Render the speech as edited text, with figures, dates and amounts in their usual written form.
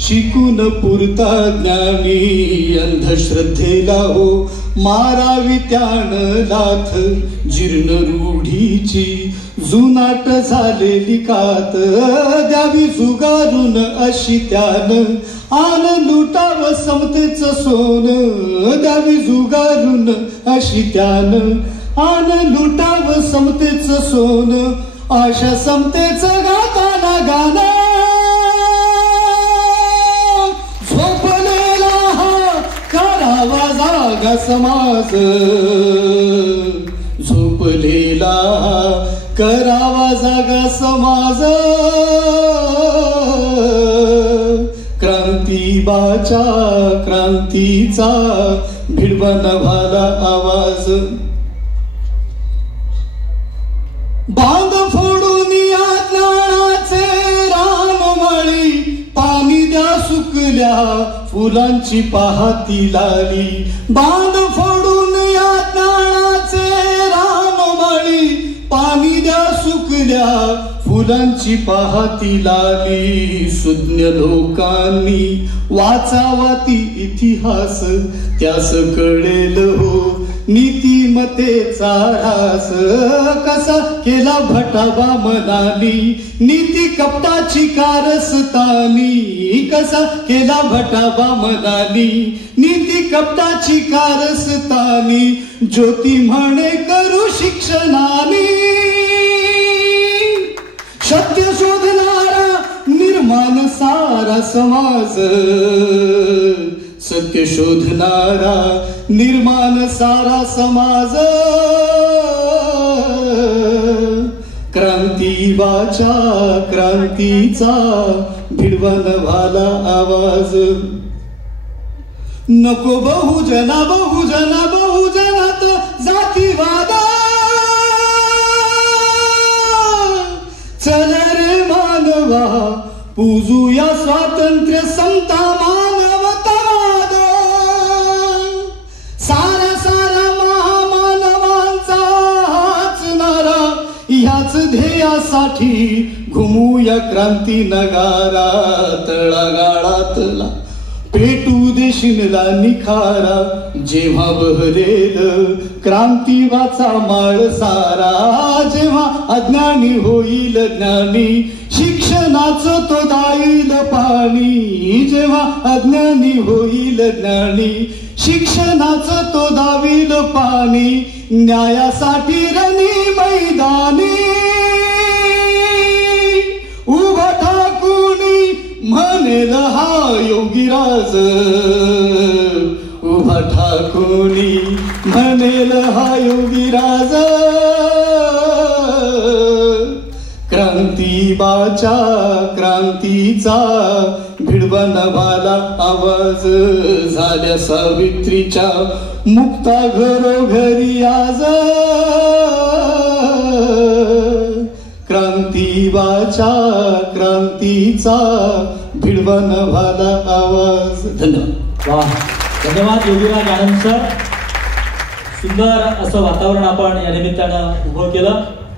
शिकून पुरता ज्ञानी अंधश्रद्धेला हो मारावी त्यान लाथ जीर्ण रूढीची जुनाट झालेली कात द्यावी जुगारून अशी त्यान आन लुटाव समतेच सोन द्यावी जुगारून अशी त्यान आन लुटाव समतेच सोन आशा समतेच गाताना गाणं जागा समाज झोपलेला करावा जागा समाज क्रांतीबाच्या क्रांतीचा भिडवा नभाला आवाज बांध फोडून या ज्ञानाचे रानमळी पाणी द्या सुकल्या फुलांची पाहती लाली बांध फोडून या ज्ञानाचे रानमळी पाणी द्या सुकल्या फुलांची पाहती लाली सुज्ञ लोकांनी वाचावा ती इतिहास त्यास कळेल हो नीतिमतेचा ऱ्हास कसा केला भटाबा मनाली नीती कपटाची कारस्थानी कसा केला भटाबा मनाली नीती कपटाची कारस्थानी ज्योती म्हणे करू शिक्षणानी सत्य शोधणारा निर्माण सारा समाज सत्य शोधणारा निर्माण सारा समाज क्रांतीबाच्या क्रांतीचा भिडवा नभाला आवाज नको बहुजना बहुजना बहुजनात जातीवाद चल रे मानवा पूजूया स्वातंत्र्य समता मानवतावाद सारा सारा महामानवांचा हाच नारा ह्याच ध्येयासाठी घुमूया क्रांती नगारा तळागाळातला पेटू देशिनला निखारा जेव्हा बहरेल क्रांतीवाचा माळ सारा जेव्हा अज्ञानी होईल ज्ञानी शिक्षणाचं तो दाईल पाणी जेव्हा अज्ञानी होईल ज्ञानी शिक्षणाचं तो दावील पाणी न्यायासाठी रणी मैदानी उभा ठाकूनी म्हणेल हा योगीराज उभा ठाकूनी म्हणेल हा योगीराज क्रांतीबाच्या क्रांतीचा भिडवा नभाला आवाज झाल्या सावित्रीच्या मुक्ता घरोघरी आज क्रांतीबाच्या क्रांतीचा भिडवा नभाला आवाज धन्यवाद. धन्यवाद योगीराज आनंद सर. सुंदर असं वातावरण आपण या निमित्तानं उभं केलं.